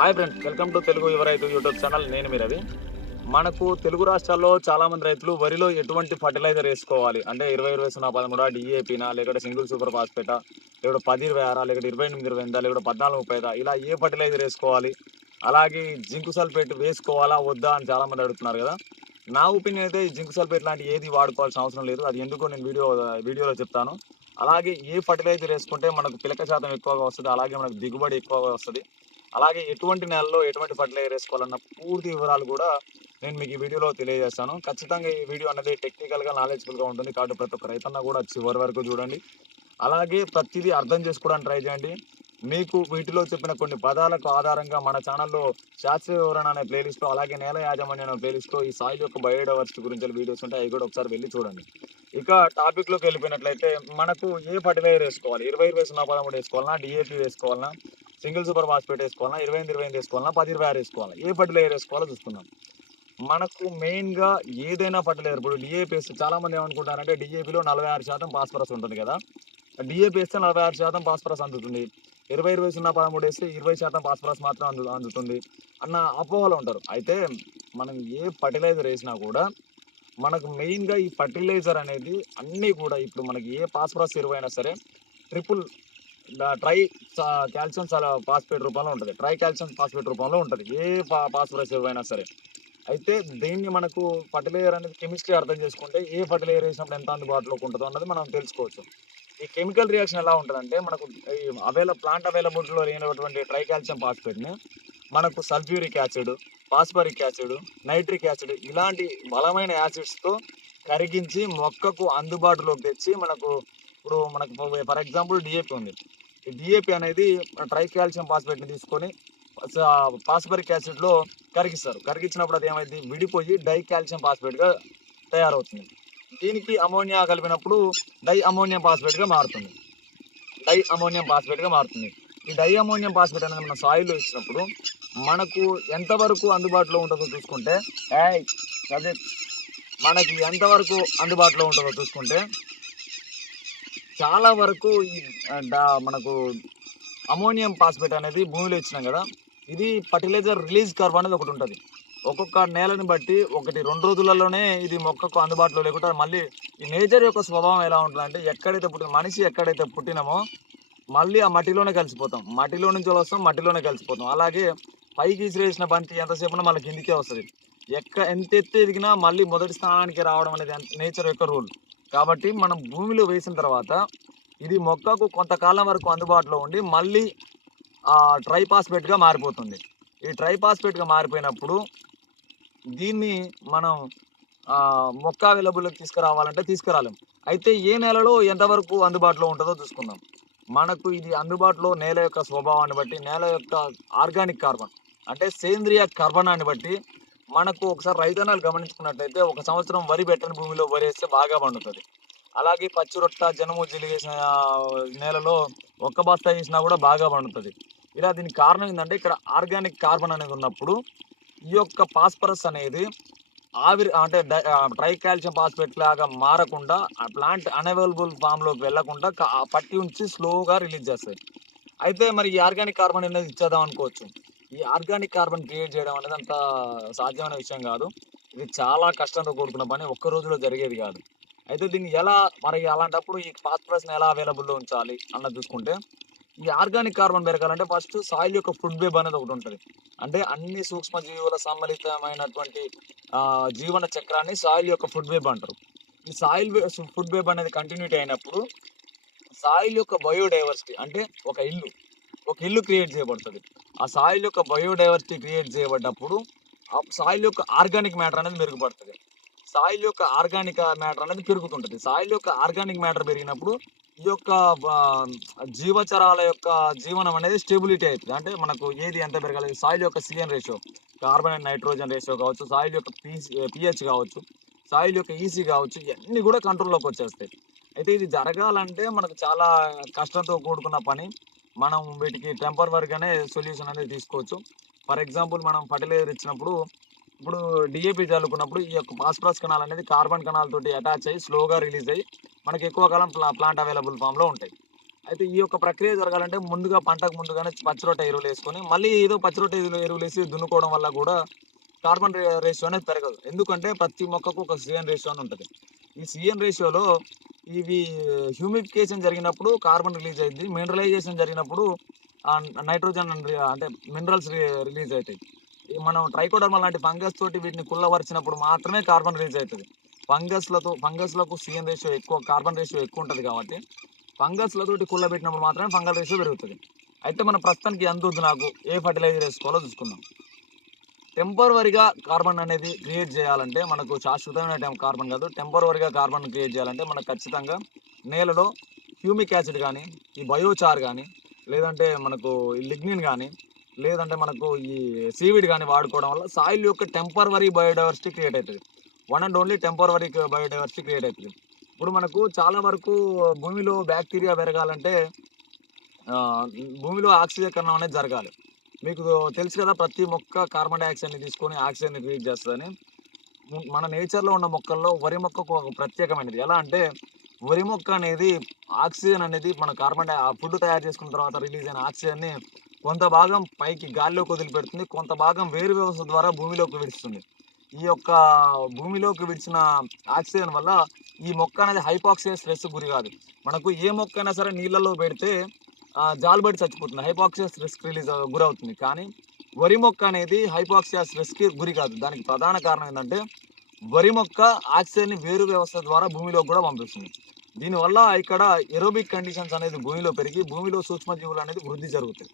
hi friends welcome to Telugu యువ రైతు YouTube channel నేను మీ అది మనకు తెలుగు రాష్ట్రాల్లో చాలామంది రైతులు వరిలో ఎటువంటి ఫర్టిలైజర్ వేసుకోవాలి అంటే ఇరవై ఇరవై సున్నా పదమూడా డిఏపీనా లేకపోతే సింగిల్ సూపర్ ఫాస్ఫేటా లేకపోతే పది ఇరవై ఆరా లేకపోతే ఇరవై ఎనిమిది ఇరవై ఎనిమిదా లేకపోతే పద్నాలుగు ముప్పైదా ఇలా ఏ ఫర్టిలైజర్ వేసుకోవాలి అలాగే జింక్ సల్ఫేట్ వేసుకోవాలా వద్దా అని చాలామంది అడుగుతున్నారు కదా నా ఒపీనియన్ అయితే జింక్ సల్ఫేట్ లాంటి ఏది వాడుకోవాల్సిన అవసరం లేదు అది ఎందుకో నేను వీడియో వీడియోలో చెప్తాను అలాగే ఏ ఫర్టిలైజర్ వేసుకుంటే మనకు పిలక శాతం ఎక్కువగా వస్తుంది అలాగే మనకు దిగుబడి ఎక్కువగా వస్తుంది అలాగే ఎటువంటి నేలలో ఎటువంటి ఫర్టిలైజర్ వేసుకోవాలన్న పూర్తి వివరాలు కూడా నేను మీకు ఈ వీడియోలో తెలియజేస్తాను ఖచ్చితంగా ఈ వీడియో అనేది టెక్నికల్గా నాలెడ్జ్ఫుల్గా ఉంటుంది కాబట్టి ప్రతి ఒక్క రైతన్న కూడా చివరి వరకు చూడండి అలాగే ప్రతిదీ అర్థం చేసుకోవడానికి ట్రై చేయండి మీకు వీటిలో చెప్పిన కొన్ని పదాలకు ఆధారంగా మన ఛానల్లో శాస్త్రీయ వివరణ అనే ప్లేలిస్ట్లో అలాగే నేల యాజమాన్య అనే ప్లేలిస్ట్లో ఈ సాయిల్ యొక్క బయోడైవర్సిటీ గురించి వీడియోస్ ఉంటాయి అవి కూడా ఒకసారి వెళ్ళి చూడండి ఇక టాపిక్లోకి వెళ్ళిపోయినట్లయితే మనకు ఏ ఫర్టిలైజర్ వేసుకోవాలి ఇరవై ఇరవై సున్నా పదమూడు వేసుకోవాలన్నా డిఏపి వేసుకోవాలన్నా సింగిల్ సూపర్ ఫాస్ఫేట్ వేసుకోవాలా ఇరవై ఎనిమిది ఇరవై ఎనిమిది వేసుకోవాలా పది ఇరవై ఆరు వేసుకోవాలా ఏ ఫర్టిలైజర్ వేసుకోవాలో చూస్తున్నాం మనకు మెయిన్గా ఏదైనా ఫర్టిలైజర్ ఇప్పుడు డిఏపీ వేస్తే చాలామంది ఏమనుకుంటారంటే డిఏపీలో నలభై ఆరు శాతం పాస్పరస్ ఉంటుంది కదా డిఏపీ వేస్తే నలభై ఆరు శాతం పాస్పరస్ అందుతుంది ఇరవై ఇరవై సున్నా పదమూడు వేస్తే ఇరవై శాతం పాస్పరస్ మాత్రం అందు అందుతుంది అన్న అపోహలు ఉంటారు అయితే మనం ఏ ఫర్టిలైజర్ వేసినా కూడా మనకు మెయిన్గా ఈ ఫర్టిలైజర్ అనేది అన్నీ కూడా ఇప్పుడు మనకి ఏ ఫాస్ఫరస్ అయినా సరే ట్రిపుల్ ట్రై కాల్షియం ఫాస్ఫేట్ రూపంలో ఉంటుంది ట్రై కాల్షియం ఫాస్ఫేట్ రూపంలో ఉంటుంది ఏ ఫాస్ఫరస్ ఏవైనా సరే అయితే దీన్ని మనకు ఫర్టిలైజర్ అనేది కెమిస్ట్రీ అర్థం చేసుకుంటే ఏ ఫర్టిలైజర్ వేసినప్పుడు ఎంత అందుబాటులోకి ఉంటుందో అన్నది మనం తెలుసుకోవచ్చు ఈ కెమికల్ రియాక్షన్ ఎలా ఉంటుందంటే మనకు అవైల ప్లాంట్ అవైలబిలిటీలో లేనటువంటి ట్రై కాల్షియం ఫాస్ఫేట్ని మనకు sulphuric acid phosphoric acid nitric acid ఇలాంటి బలమైన యాసిడ్స్తో కరిగించి మొక్కకు అందుబాటులోకి తెచ్చి మనకు ఇప్పుడు మనకు ఫర్ ఎగ్జాంపుల్ డిఏపి ఉంది డిఏపి అనేది ట్రై క్యాల్షియం ఫాస్ఫేట్ని తీసుకొని ఫాస్ఫరిక్ యాసిడ్లో కరిగిస్తారు కరిగించినప్పుడు అది ఏమైంది విడిపోయి డై కాల్షియం ఫాస్ఫేట్గా తయారవుతుంది దీనికి అమోనియా కలిపినప్పుడు డై అమోనియం ఫాస్ఫేట్గా మారుతుంది డై అమోనియం ఫాస్ఫేట్గా మారుతుంది ఈ డై అమోనియం ఫాస్ఫేట్ అనేది మనం సాయిల్లో ఇచ్చినప్పుడు మనకు ఎంతవరకు అందుబాటులో ఉంటుందో చూసుకుంటే మనకి ఎంతవరకు అందుబాటులో ఉంటుందో చూసుకుంటే చాలా వరకు మనకు అమోనియం ఫాస్ఫేట్ అనేది భూమిలో ఇచ్చినాం కదా ఇది ఫర్టిలైజర్ రిలీజ్ కర్వ్ అనేది ఒకటి ఉంటుంది ఒక్కొక్క నేలని బట్టి ఒకటి రెండు రోజులలోనే ఇది మొక్కకు అందుబాటులో లేకుండా మళ్ళీ ఈ నేచర్ యొక్క స్వభావం ఎలా ఉంటుందంటే ఎక్కడైతే పుట్టిన మనిషి ఎక్కడైతే పుట్టినామో మళ్ళీ ఆ మట్టిలోనే కలిసిపోతాం మట్టిలో నుంచి వస్తాం మట్టిలోనే కలిసిపోతాం అలాగే పైకి ఇసిరేసిన బంతి ఎంతసేపున మళ్ళీ కిందికే వస్తుంది ఎక్క ఎంత ఎత్తు ఎదిగినా మళ్ళీ మొదటి స్థానానికి రావడం అనేది నేచర్ యొక్క రూల్ కాబట్టి మనం భూమిలో వేసిన తర్వాత ఇది మొక్కకు కొంతకాలం వరకు అందుబాటులో ఉండి మళ్ళీ ట్రైపాస్పేట్గా మారిపోతుంది ఈ ట్రైపాస్పేట్గా మారిపోయినప్పుడు దీన్ని మనం మొక్క అవైలబుల్కి తీసుకురావాలంటే తీసుకురాలేం అయితే ఏ నెలలో ఎంతవరకు అందుబాటులో ఉంటుందో చూసుకుందాం మనకు ఇది అందుబాటులో నేల యొక్క స్వభావాన్ని బట్టి నేల యొక్క ఆర్గానిక్ కార్బన్ అంటే సేంద్రియ కార్బనాన్ని బట్టి మనకు ఒకసారి రైతన్నాలు గమనించుకున్నట్టయితే ఒక సంవత్సరం వరి పెట్టని భూమిలో వరి వేస్తే బాగా పండుతుంది అలాగే పచ్చి రొట్ట జనము జిలిగేసిన నేలలో ఒక్క బస్తా వేసినా కూడా బాగా పండుతుంది ఇలా దీనికి కారణం ఏంటంటే ఇక్కడ ఆర్గానిక్ కార్బన్ అనేది ఉన్నప్పుడు ఈ యొక్క ఫాస్ఫరస్ అనేది ఆవిరి అంటే డ్రై కాల్షియం ఫాస్ఫేట్ లాగా మారకుండా ఆ ప్లాంట్ అనవైలబుల్ ఫామ్లోకి వెళ్లకుండా పట్టి ఉంచి స్లోగా రిలీజ్ చేస్తాయి అయితే మరి ఈ ఆర్గానిక్ కార్బన్ అనేది ఇచ్చేద్దాం అనుకోవచ్చు ఈ ఆర్గానిక్ కార్బన్ క్రియేట్ చేయడం అనేది అంత సాధ్యమైన విషయం కాదు ఇది చాలా కష్టంతో కూడుకున్న పని ఒక్క రోజులో జరిగేది కాదు అయితే దీన్ని ఎలా మరి అలాంటప్పుడు ఈ ఫాస్ఫరస్ని ఎలా అవైలబుల్లో ఉంచాలి అన్నది చూసుకుంటే ఈ ఆర్గానిక్ కార్బన్ పెరగాలంటే ఫస్ట్ సాయిల్ యొక్క ఫుడ్ బేబ్ అనేది ఒకటి ఉంటుంది అంటే అన్ని సూక్ష్మ జీవుల జీవన చక్రాన్ని సాయిల్ యొక్క ఫుడ్ బేబ్ అంటారు ఈ సాయిల్ ఫుడ్ బేబ్ అనేది కంటిన్యూటీ అయినప్పుడు సాయిల్ యొక్క బయోడైవర్సిటీ అంటే ఒక ఇల్లు ఒక ఇల్లు క్రియేట్ చేయబడుతుంది ఆ సాయిల్ యొక్క బయోడైవర్సిటీ క్రియేట్ చేయబడ్డప్పుడు ఆ సాయిల్ యొక్క ఆర్గానిక్ మ్యాటర్ అనేది మెరుగుపడుతుంది సాయిల్ యొక్క ఆర్గానిక్ మ్యాటర్ అనేది పెరుగుతుంటుంది సాయిల్ యొక్క ఆర్గానిక్ మ్యాటర్ పెరిగినప్పుడు ఈ యొక్క జీవచరాల యొక్క జీవనం అనేది స్టెబిలిటీ అవుతుంది అంటే మనకు ఏది ఎంత పెరగాలి సాయిల్ యొక్క CN ratio carbon and nitrogen ratio కావచ్చు సాయిల్ యొక్క పిహెచ్ కావచ్చు సాయిల్ యొక్క ఈసీ e కావచ్చు ఇవన్నీ కూడా కంట్రోల్లోకి వచ్చేస్తాయి అయితే ఇది జరగాలంటే మనకు చాలా కష్టంతో కూడుకున్న పని మనం వీటికి అనే సొల్యూషన్ అనేది తీసుకోవచ్చు ఫర్ ఎగ్జాంపుల్ మనం ఫర్టిలైజర్ ఇచ్చినప్పుడు ఇప్పుడు డిఏపి చల్లుకున్నప్పుడు ఈ యొక్క ఫాస్ఫరస్ కణాలు అనేది కార్బన్ తోటి అటాచ్ అయ్యి స్లోగా రిలీజ్ అయ్యి మనకి ఎక్కువ కాలం ప్లాంట్ అవైలబుల్ ఫామ్లో ఉంటాయి అయితే ఈ యొక్క ప్రక్రియ జరగాలంటే ముందుగా పంటకు ముందుగానే పచ్చిరొట్ట ఎరువులు వేసుకొని మళ్ళీ ఏదో పచ్చిరొట్ట ఎరువులు వేసి దున్నుకోవడం వల్ల కూడా కార్బన్ రేషియో అనేది పెరగదు ఎందుకంటే ప్రతి మొక్కకు ఒక సీఎన్ రేషియో అని ఉంటుంది ఈ సిఎన్ రేషియోలో ఇవి హ్యూమిఫికేషన్ జరిగినప్పుడు కార్బన్ రిలీజ్ అయింది మినరలైజేషన్ జరిగినప్పుడు నైట్రోజన్ అంటే మినరల్స్ రిలీజ్ అవుతాయి మనం ట్రైకోడర్మల్ లాంటి ఫంగస్ తోటి వీటిని కుళ్ళవరిచినప్పుడు మాత్రమే కార్బన్ రిలీజ్ అవుతుంది ఫంగస్లతో ఫంగస్లకు సిఎన్ రేషియో ఎక్కువ కార్బన్ రేషియో ఎక్కువ ఉంటుంది కాబట్టి ఫంగస్లతోటి కుళ్ళబెట్టినప్పుడు మాత్రమే ఫంగల్ రేషియో పెరుగుతుంది అయితే మనం ప్రస్తుతానికి ఎంత ఉంది నాకు ఏ ఫర్టిలైజర్ వేసుకోవాలో చూసుకుందాం టెంపరవరిగా కార్బన్ అనేది క్రియేట్ చేయాలంటే మనకు శాశ్వతమైన కార్బన్ కాదు టెంపరవరిగా కార్బన్ క్రియేట్ చేయాలంటే మనకు ఖచ్చితంగా నేలలో హ్యూమిక్ యాసిడ్ కానీ ఈ బయోచార్ కానీ లేదంటే మనకు ఈ లిగ్నిన్ కానీ లేదంటే మనకు ఈ సీవిడ్ కానీ వాడుకోవడం వల్ల సాయిల్ యొక్క టెంపరవరీ బయోడైవర్సిటీ క్రియేట్ అవుతుంది one and only temporary biodiversity create అవుతుంది ఇప్పుడు మనకు చాలా వరకు భూమిలో బ్యాక్టీరియా పెరగాలంటే భూమిలో ఆక్సిజీకరణం అనేది జరగాలి మీకు తెలుసు కదా ప్రతి మొక్క కార్బన్ డైఆక్సైడ్ని తీసుకొని ఆక్సిజన్ని రిలీజ్ చేస్తుందని మన నేచర్లో ఉన్న మొక్కల్లో వరి మొక్కకు ఒక ప్రత్యేకమైనది ఎలా అంటే వరి మొక్క అనేది ఆక్సిజన్ అనేది మన కార్బన్ డై ఫుడ్ తయారు చేసుకున్న తర్వాత రిలీజ్ అయిన ఆక్సిజన్ని కొంత భాగం పైకి గాలిలోకి వదిలిపెడుతుంది కొంత భాగం వేరు వ్యవస్థ ద్వారా భూమిలోకి విడుస్తుంది ఈ యొక్క భూమిలోకి విడిచిన ఆక్సిజన్ వల్ల ఈ మొక్క అనేది హైపాక్సిజన్ స్ట్రెస్ గురి కాదు మనకు ఏ మొక్క అయినా సరే నీళ్ళలో పెడితే జాలుబడి చచ్చిపోతుంది హైపాక్సియాస్ రిస్క్ రిలీజ్ గురవుతుంది కానీ వరి మొక్క అనేది హైపాక్సియాస్ రిస్క్కి గురి కాదు దానికి ప్రధాన కారణం ఏంటంటే వరి మొక్క ఆక్సిజన్ని వేరు వ్యవస్థ ద్వారా భూమిలో కూడా పంపిస్తుంది దీనివల్ల ఇక్కడ ఎరోబిక్ కండిషన్స్ అనేది భూమిలో పెరిగి భూమిలో సూక్ష్మజీవులు అనేది వృద్ధి జరుగుతాయి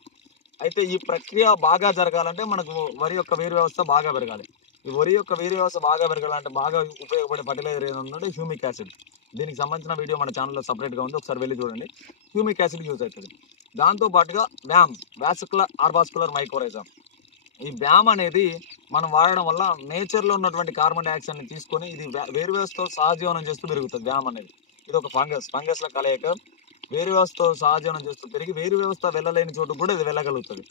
అయితే ఈ ప్రక్రియ బాగా జరగాలంటే మనకు వరి యొక్క వేరు వ్యవస్థ బాగా పెరగాలి ఈ వరి యొక్క వ్యవస్థ బాగా పెరగాలంటే బాగా ఉపయోగపడే ఫర్టిలైజర్ ఏంటంటే హ్యూమిక్ యాసిడ్ దీనికి సంబంధించిన వీడియో మన ఛానల్లో సపరేట్గా ఉంది ఒకసారి వెళ్ళి చూడండి హ్యూమిక్ యాసిడ్ యూజ్ అవుతుంది దాంతో పాటుగా వ్యామ్ వ్యాసకులర్ ఆర్వాస్కులర్ ఈ బ్యామ్ అనేది మనం వాడడం వల్ల నేచర్లో ఉన్నటువంటి కార్బన్ డైఆక్సైడ్ని తీసుకొని ఇది వేరు వ్యవస్థతో సహజీవనం చేస్తూ పెరుగుతుంది బ్యామ్ అనేది ఇది ఒక ఫంగస్ ఫంగస్ల కలయిక వేరు వ్యవస్థతో సహజీవనం చేస్తూ పెరిగి వేరు వ్యవస్థ వెళ్ళలేని చోటు కూడా ఇది వెళ్ళగలుగుతుంది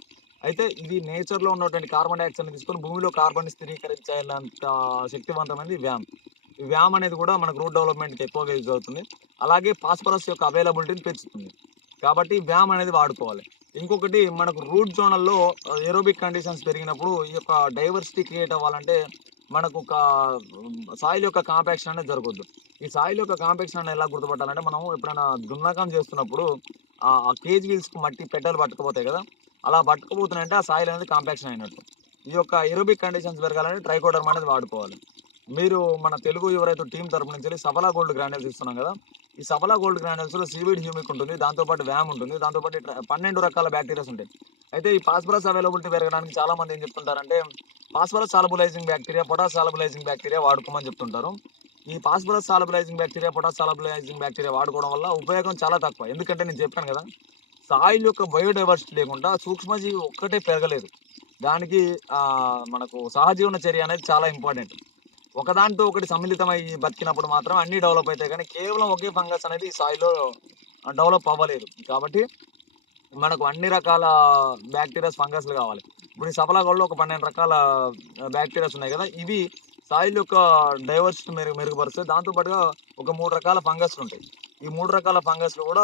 అయితే ఇది నేచర్లో ఉన్నటువంటి కార్బన్ డైఆక్సైడ్ తీసుకొని భూమిలో కార్బన్ స్థిరీకరించేంత శక్తివంతమైనది వ్యామ్ ఈ వ్యామ్ అనేది కూడా మనకు రూట్ డెవలప్మెంట్ ఎక్కువగా యూజ్ అవుతుంది అలాగే ఫాస్ఫరస్ యొక్క అవైలబిలిటీని పెంచుతుంది కాబట్టి వ్యామ్ అనేది వాడుకోవాలి ఇంకొకటి మనకు రూట్ జోనల్లో ఏరోబిక్ కండిషన్స్ పెరిగినప్పుడు ఈ యొక్క డైవర్సిటీ క్రియేట్ అవ్వాలంటే మనకు ఒక సాయిల్ యొక్క కాంపాక్షన్ అనేది జరగద్దు ఈ సాయిల్ యొక్క కాంపాక్షన్ అనేది ఎలా గుర్తుపట్టాలంటే మనం ఎప్పుడైనా దున్నకం చేస్తున్నప్పుడు ఆ కేజ్ వీల్స్కి మట్టి పెట్టలు పట్టుకుపోతాయి కదా అలా పట్టుకుపోతున్నాయంటే ఆ సాయిల్ అనేది కాంపాక్షన్ అయినట్టు ఈ యొక్క ఎరోబిక్ కండిషన్స్ పెరగాలంటే ట్రైకోడర్మా అనేది వాడుకోవాలి మీరు మన తెలుగు ఎవరైతే టీం తరపు నుంచి సఫలా గోల్డ్ గ్రానైల్స్ ఇస్తున్నాం కదా ఈ సఫలా గోల్డ్ గ్రానైల్స్లో సీవీడ్ హ్యూమిక్ ఉంటుంది దాంతోపాటు వ్యామ్ ఉంటుంది దాంతోపాటు పన్నెండు రకాల బ్యాక్టీరియాస్ ఉంటాయి అయితే ఈ పాస్పరస్ అవైలబిలిటీ పెరగడానికి చాలామంది ఏం చెప్తుంటారంటే phosphorus solubilising bacteria potash solubilising bacteria వాడుకోమని చెప్తుంటారు ఈ phosphorus solubilising bacteria potash solubilising bacteria వాడుకోవడం వల్ల ఉపయోగం చాలా తక్కువ ఎందుకంటే నేను చెప్పాను కదా సాయిల్ యొక్క బయోడైవర్సిటీ లేకుండా సూక్ష్మజీవి ఒక్కటే పెరగలేదు దానికి మనకు సహజీవన చర్య అనేది చాలా ఇంపార్టెంట్ ఒకదాంతో ఒకటి సమ్మిళితమై బతికినప్పుడు మాత్రం అన్నీ డెవలప్ అవుతాయి కానీ కేవలం ఒకే ఫంగస్ అనేది ఈ సాయిలో డెవలప్ అవ్వలేదు కాబట్టి మనకు అన్ని రకాల బ్యాక్టీరియాస్ ఫంగస్లు కావాలి ఇప్పుడు ఈ సఫలాగోడలో ఒక పన్నెండు రకాల బ్యాక్టీరియాస్ ఉన్నాయి కదా ఇవి సాయిల్ యొక్క డైవర్సిటీ మెరుగు మెరుగుపరుస్తాయి దాంతోపాటుగా ఒక మూడు రకాల ఫంగస్లు ఉంటాయి ఈ మూడు రకాల ఫంగస్లు కూడా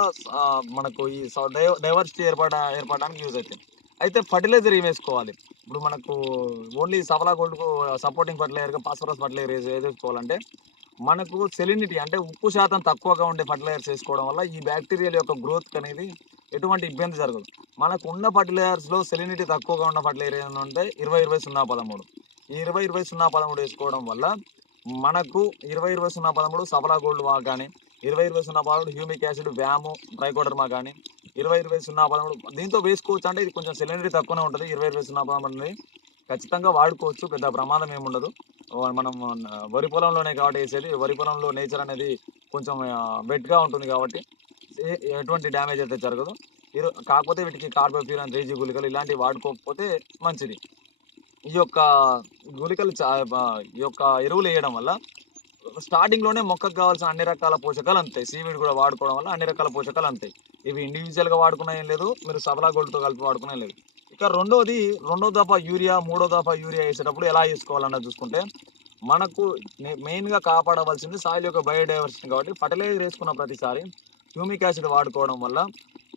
మనకు ఈ డైవర్సిటీ ఏర్పడ ఏర్పడడానికి యూజ్ అవుతాయి అయితే ఫర్టిలైజర్ ఏం వేసుకోవాలి ఇప్పుడు మనకు ఓన్లీ సఫలా గోల్డ్కు సపోర్టింగ్ ఫర్టిలైజర్గా ఫాస్ఫరస్ ఫర్టిలైజర్ వేసుకోవాలంటే మనకు సెలినిటీ అంటే ఉప్పు శాతం తక్కువగా ఉండే ఫర్టిలైజర్స్ వేసుకోవడం వల్ల ఈ బ్యాక్టీరియల్ యొక్క గ్రోత్ అనేది ఎటువంటి ఇబ్బంది జరగదు మనకు ఉన్న ఫర్టిలైజర్స్లో సెలినిటీ తక్కువగా ఉన్న ఫర్టిలైజర్ ఏమైనా ఉంటే ఇరవై ఇరవై సున్నా పదమూడు ఈ ఇరవై ఇరవై సున్నా పదమూడు వేసుకోవడం వల్ల మనకు ఇరవై ఇరవై సున్నా పదమూడు సఫలా గోల్డ్ కానీ ఇరవై ఇరవై సున్నా పదమూడు హ్యూమిక్ యాసిడ్ కోడర్ ట్రైకోడర్మా కానీ ఇరవై ఇరవై సున్నా పదమూడు దీంతో వేసుకోవచ్చు అంటే ఇది కొంచెం సిలిండరీ తక్కువనే ఉంటుంది ఇరవై ఇరవై సున్నా పదమూడు అనేది ఖచ్చితంగా వాడుకోవచ్చు పెద్ద ప్రమాదం ఏమి ఉండదు మనం వరి పొలంలోనే కాబట్టి వేసేది వరి పొలంలో నేచర్ అనేది కొంచెం వెట్గా ఉంటుంది కాబట్టి ఎటువంటి డ్యామేజ్ అయితే జరగదు కాకపోతే వీటికి కార్బోఫ్యూరన్ రేజీ గుళికలు ఇలాంటివి వాడుకోకపోతే మంచిది ఈ యొక్క గుళికలు ఈ యొక్క ఎరువులు వేయడం వల్ల స్టార్టింగ్లోనే మొక్కకు కావాల్సిన అన్ని రకాల పోషకాలు అంతాయి సీవీడ్ కూడా వాడుకోవడం వల్ల అన్ని రకాల పోషకాలు అంతాయి ఇవి ఇండివిజువల్గా వాడుకున్నా ఏం లేదు మీరు సబలా గోల్డ్తో కలిపి వాడుకునే లేదు ఇక రెండోది రెండో దఫా యూరియా మూడో దఫా యూరియా వేసేటప్పుడు ఎలా వేసుకోవాలన్నది చూసుకుంటే మనకు మెయిన్గా కాపాడవలసింది సాయిల్ యొక్క బయోడైవర్సిటీ కాబట్టి ఫర్టిలైజర్ వేసుకున్న ప్రతిసారి హ్యూమిక్ యాసిడ్ వాడుకోవడం వల్ల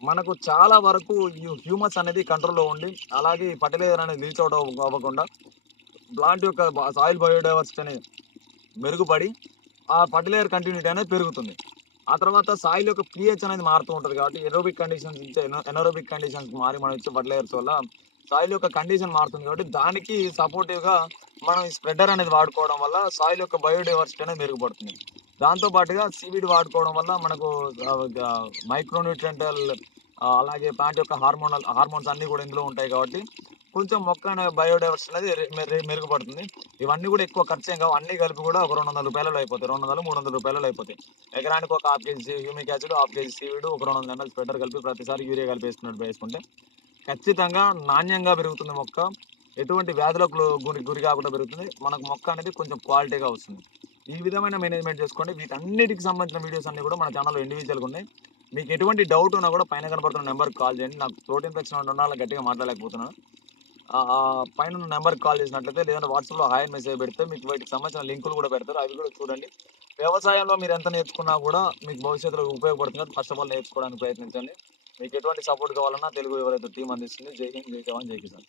మనకు చాలా వరకు హ్యూమస్ అనేది కంట్రోల్లో ఉండి అలాగే ఫర్టిలైజర్ అనేది లీచ్ అవుట్ అవ్వకుండా ప్లాంట్ యొక్క సాయిల్ బయోడైవర్సిటీ అనేది మెరుగుపడి ఆ ఫర్టిలైజర్ కంటిన్యూటీ అనేది పెరుగుతుంది ఆ తర్వాత సాయిల్ యొక్క పిహెచ్ అనేది మారుతూ ఉంటుంది కాబట్టి ఎరోబిక్ కండిషన్స్ ఇచ్చే ఎనరోబిక్ కండిషన్స్ మారి మనం ఇచ్చే ఫర్టిలైజర్స్ వల్ల సాయిల్ యొక్క కండిషన్ మారుతుంది కాబట్టి దానికి సపోర్టివ్గా మనం ఈ స్ప్రెడర్ అనేది వాడుకోవడం వల్ల సాయిల్ యొక్క బయోడైవర్సిటీ అనేది మెరుగుపడుతుంది దాంతోపాటుగా సీవీడ్ వాడుకోవడం వల్ల మనకు మైక్రోన్యూట్రియంటల్ అలాగే ప్లాంట్ యొక్క హార్మోనల్ హార్మోన్స్ అన్నీ కూడా ఇందులో ఉంటాయి కాబట్టి కొంచెం మొక్క బయోడైవర్సిటీ అనేది మెరుగుపడుతుంది ఇవన్నీ కూడా ఎక్కువ ఖర్చు ఏం కావు అన్ని కలిపి కూడా ఒక రెండు వందల రూపాయలలో అయిపోతాయి రెండు వందలు మూడు వందల రూపాయలలో అయిపోతాయి ఎకరానికి ఒక half KG humic acid half KG seaweed ఒక రెండు వందల ఎంఎల్ స్పెటర్ కలిపి ప్రతిసారి యూరియా కలిపి వేసుకున్నట్టు వేసుకుంటే ఖచ్చితంగా నాణ్యంగా పెరుగుతుంది మొక్క ఎటువంటి వ్యాధులకు గురి గురి కాకుండా పెరుగుతుంది మనకు మొక్క అనేది కొంచెం క్వాలిటీగా వస్తుంది ఈ విధమైన మేనేజ్మెంట్ చేసుకోండి వీటన్నిటికి సంబంధించిన వీడియోస్ అన్నీ కూడా మన ఛానల్లో ఇండివిజువల్గా ఉన్నాయి మీకు ఎటువంటి డౌట్ ఉన్నా కూడా పైన కనబడుతున్న నెంబర్కి కాల్ చేయండి నాకు ప్రోటీన్ ఫెక్షన్ ఉండాలి గట్టిగా మాట్లాడలేకపోతున్నాను పైన నెంబర్కి కాల్ చేసినట్లయితే లేదంటే వాట్సాప్లో హాయ్ మెసేజ్ పెడితే మీకు వాటికి సంబంధించిన లింకులు కూడా పెడతారు అవి కూడా చూడండి వ్యవసాయంలో మీరు ఎంత నేర్చుకున్నా కూడా మీకు భవిష్యత్తులో ఉపయోగపడుతుంది ఫస్ట్ ఆఫ్ ఆల్ నేర్చుకోవడానికి ప్రయత్నించండి మీకు ఎటువంటి సపోర్ట్ కావాలన్నా తెలుగు ఎవరైతే టీం అందిస్తుంది జై హింద్ జై జవాన్ జై కిసాన్